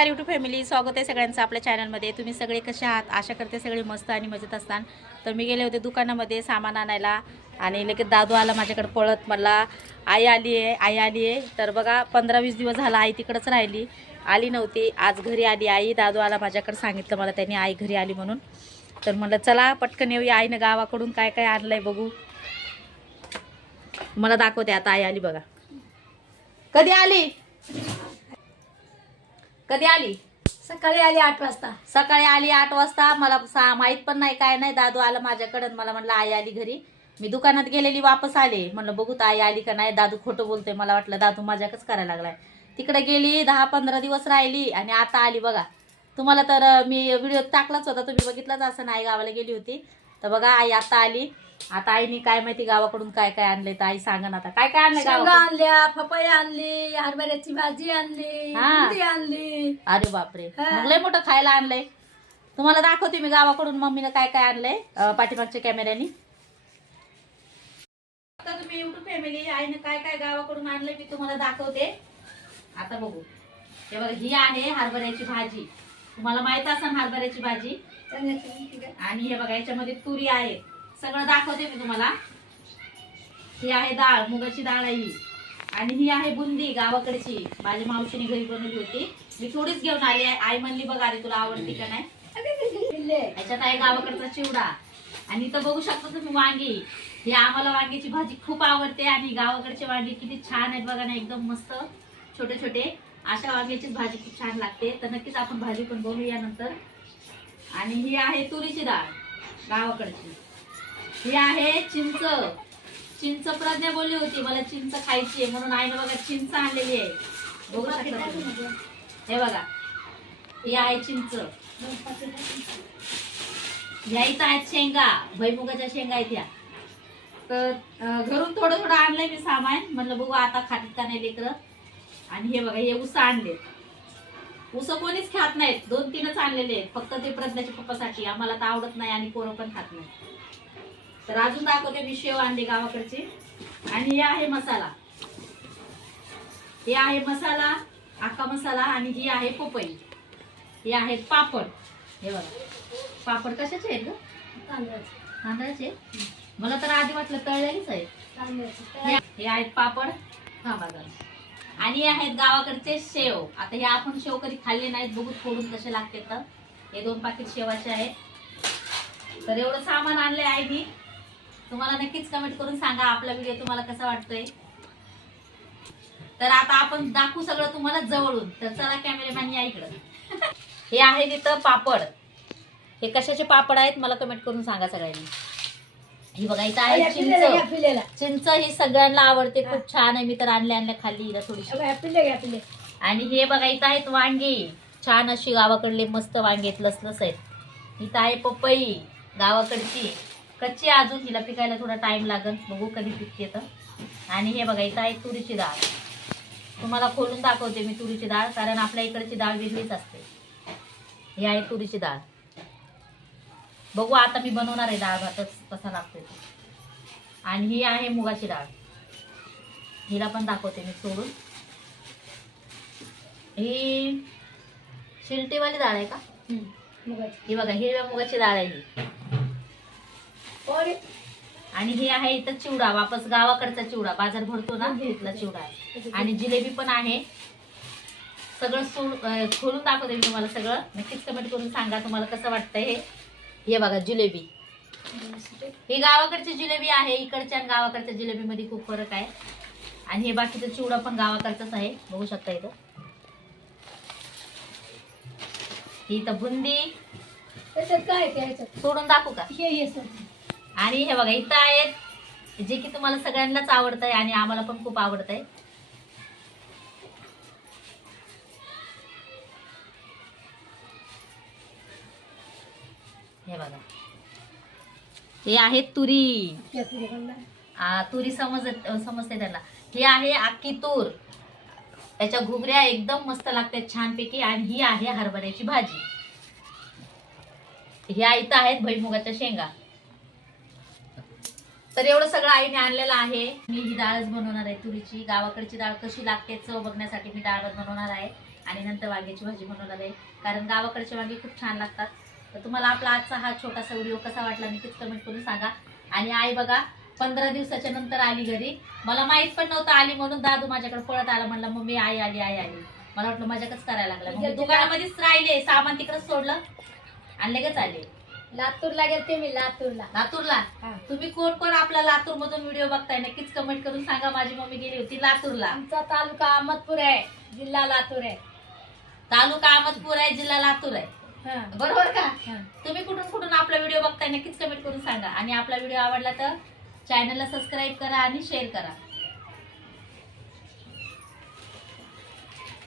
नमस्कार YouTube family स्वागत आहे सगळ्यांचं आपल्या चॅनलमध्ये तुम्ही सगळे कसे आहात? आशा करते सगळे मस्त आणि मजेत असतान. तर मी गेले होते दुकानामध्ये सामान आणायला आणि लगेच दादू आला माझ्याकडे पळत. मला आई आली आहे आई आली आहे. तर बघा पंधरा वीस दिवस झाला आई तिकडंच राहिली. आली नव्हती. आज घरी आली आई. दादू आला माझ्याकडे सांगितलं मला त्यांनी आई घरी आली म्हणून. तर म्हटलं चला पटकन येऊया आईनं गावाकडून. काय काय आणलं आहे बघू. मला दाखवते आता आई आली बघा. कधी आली? कधी आली? सकाळी आली आठ वाजता. सकाळी आली आठ वाजता. मला सा माहीत पण नाही काय नाही. दादू आला माझ्याकडं मला म्हणलं आई आली घरी. मी दुकानात गेलेली वापस आले. म्हणलं बघू तर आई आली का नाही. दादू खोटं बोलते मला वाटलं दादू माझ्याकच करायला लागलाय. तिकडे गेली दहा पंधरा दिवस राहिली आणि आता आली बघा. तुम्हाला तर मी व्हिडिओ टाकलाच होता. तुम्ही बघितलाच असं नाही गावाला गेली होती. तर बघा आई आता आली. आता आईने काय माहिती गावाकडून काय काय आणलंय तर आई सांगा ना आता. काय काय आणलंय शेंगा गावाकडून? आणल्या पपया आणली हरभऱ्याची भाजी आणली हा. आणली. अरे बापरे. हा. मग लय मोठं खायला आणलंय. तुम्हाला दाखवते मी गावाकडून मम्मीनं काय काय आणलंय अं, पाठीमागच्या कॅमेऱ्यानी आता तुम्ही युट्यूब फॅमिली आईनं काय काय गावाकडून आणलंय मी तुम्हाला दाखवते. आता बघू. हे बघा ही आहे हरभऱ्याची भाजी. तुम्हाला माहीत असेल हरभऱ्याची भाजी. आणि हे बघा याच्यामध्ये तुरी आहे. सगळं दाखवते मी तुम्हाला. ही आहे डाळ मुगाची डाळ आहे ही आणि ही आहे बुंदी गावाकडची. माझ्या मावशीने घरी बनवली होती. मी थोडीच घेऊन आली आहे. आई म्हणली बघ अरे तुला आवडते का नाही? याच्यात आहे गावाकडचा चिवडा. आणि इथं बघू शकता तुम्ही वांगी. ही आम्हाला वांग्याची भाजी खूप आवडते. आणि गावाकडचे वांगे किती छान आहेत बघा ना एकदम मस्त छोटे छोटे अशा वांग्याचीच भाजी खूप छान लागते. तर नक्कीच आपण भाजी पण बनवूया नंतर. आणि ही आहे तुरीची डाळ गावाकडची. ही आहे चिंच. चिंच प्रज्ञा बोलली होती मला चिंच खायची आहे म्हणून आईने बघा चिंच आणलेली आहे. बघू शकता तुम्ही. हे बघा. ही आहे चिंच. ह्या इथं आहेत शेंगा. भैमुगाच्या शेंगा आहेत ह्या तर घरून थोडं थोडं आणलंय मी सामान. म्हणलं बघू आता खातात का नाही लेकरं. आणि हे बघा हे उस आणले. उस कोणीच खात नाहीत. दोन तीनच आणलेले आहेत. फक्त ते प्रज्ञाच्या पप्पासाठी. आम्हाला तर आवडत नाही आणि पोरं पण खात नाही तर अजून दाखवते मी शेव आणली गावाकडची. आणि हे आहे मसाला. हे आहे मसाला अख्खा मसाला आणि ही आहे पपई. हे आहेत पापड. हे बघा. पापड कशाचे आहेत ग? तांदळाचे. मला तर आधी वाटलं तळलेलीच आहे हे हे आहेत पापड. हा बघा. आणि हे आहेत गावाकडचे शेव. आता हे आपण शेव कधी खाल्ले नाहीत बघू फोडून कसे लागते तर. हे दोन पाकिट शेवाचे आहेत. तर एवढं सामान आणलंय आहे मी तुम्हाला नक्कीच कमेंट करून सांगा आपला व्हिडिओ तुम्हाला कसा वाटतोय. तर आता आपण दाखवू सगळं तुम्हाला जवळून. तर चला कॅमेरामॅन या इकडं. हे आहे तिथं पापड. हे कशाचे पापड आहेत मला कमेंट करून सांगा सगळ्यांनी. ही बघा इथं आहे चिंच. चिंच ही सगळ्यांना आवडते. खूप छान आहे. मी तर आणल्या आणल्या खाल्ली थोडीशी. आणि हे बघा इथं आहेत वांगी. छान अशी गावाकडले मस्त वांगे आहेत लसलस आहेत. इथं आहे पपई गावाकडची. कच्ची अजून हिला पिकायला थोडा टाइम लागेल बघू कधी पिकते तर. आणि हे बघा इथं आहे तुरीची डाळ. तुम्हाला खोलून दाखवते मी तुरीची डाळ कारण आपल्या इकडची डाळ वेगळीच असते. ही आहे तुरीची डाळ. बघू आता मी बनवणार आहे डाळ भातच कसा लागतोय. आणि ही आहे मुगाची डाळ. हिला पण दाखवते मी सोडून. ही शिलटीवाली डाळ आहे का? ही बघा हिरव्या मुगाची डाळ आहे ही. आणि ही आहे इथं चिवडा वापस गावाकडचा चिवडा बाजार भरतो ना तिथला चिवडा. आहे आणि जिलेबी पण आहे. सगळं सोड खोलून दाखवते मी तुम्हाला सगळं. नक्कीच कमेंट करून सांगा तुम्हाला कसं वाटतंय हे. हे बघा जिलेबी. ही गावाकडची जिलेबी आहे इकडच्या आणि गावाकडच्या जिलेबीमध्ये खूप फरक आहे. आणि हे बाकीचं चिवडा पण गावाकडचाच आहे. बघू शकता इथं. ही इथं बुंदी. काय सोडून दाखवू का? हे हे सर आणि हे बघा इथं आहेत जे की तुम्हाला सगळ्यांनाच आवडत आहे आणि आम्हाला पण खूप आवडत आहे हे बघा. हे आहेत तुरी. आ, तुरी समज समजते त्यांना. ही आहे आखी तूर. त्याच्या घुगऱ्या एकदम मस्त लागतात छानपैकी आणि ही आहे हरभऱ्याची भाजी. ह्या इथं आहेत भैमुगाच्या शेंगा. तर एवढं सगळं आईने आणलेलं आहे. मी ही डाळच बनवणार आहे तुरीची. गावाकडची डाळ कशी लागते चव बघण्यासाठी मी डाळ बनवणार आहे. आणि नंतर वांग्याची भाजी बनवणार आहे. कारण गावाकडचे वांगे खूप छान लागतात. तर तुम्हाला आपला आजचा हा छोटासा व्हिडिओ कसा वाटला नक्कीच कमेंट करून सांगा. आणि आई बघा पंधरा दिवसाच्या नंतर आली घरी. मला माहीत पण नव्हतं आली म्हणून दादू माझ्याकडे पळत आला म्हणलं मम्मी आई आली आई आली. मला वाटलं माझ्याकच करायला लागलं. दुकानामध्येच राहिले सामान तिकडे सोडलं. आणि लगेच आले. लातूरला गेलते मी लातूरला. लातूरला? हा. तुम्ही कोण कोण आपला लातूर मधून व्हिडिओ बघताय? नक्कीच कमेंट करून सांगा. माझी मम्मी गेली होती लातूरला. आमचा तालुका अहमदपूर आहे जिल्हा लातूर आहे. तालुका अहमदपूर आहे जिल्हा लातूर आहे. हा. बरोबर का? हा. तुम्ही कुठून कुठून आपला व्हिडिओ बघताय? नक्कीच कमेंट करून सांगा. आणि आपला व्हिडिओ आवडला तर चॅनलला सबस्क्राईब करा आणि शेअर करा.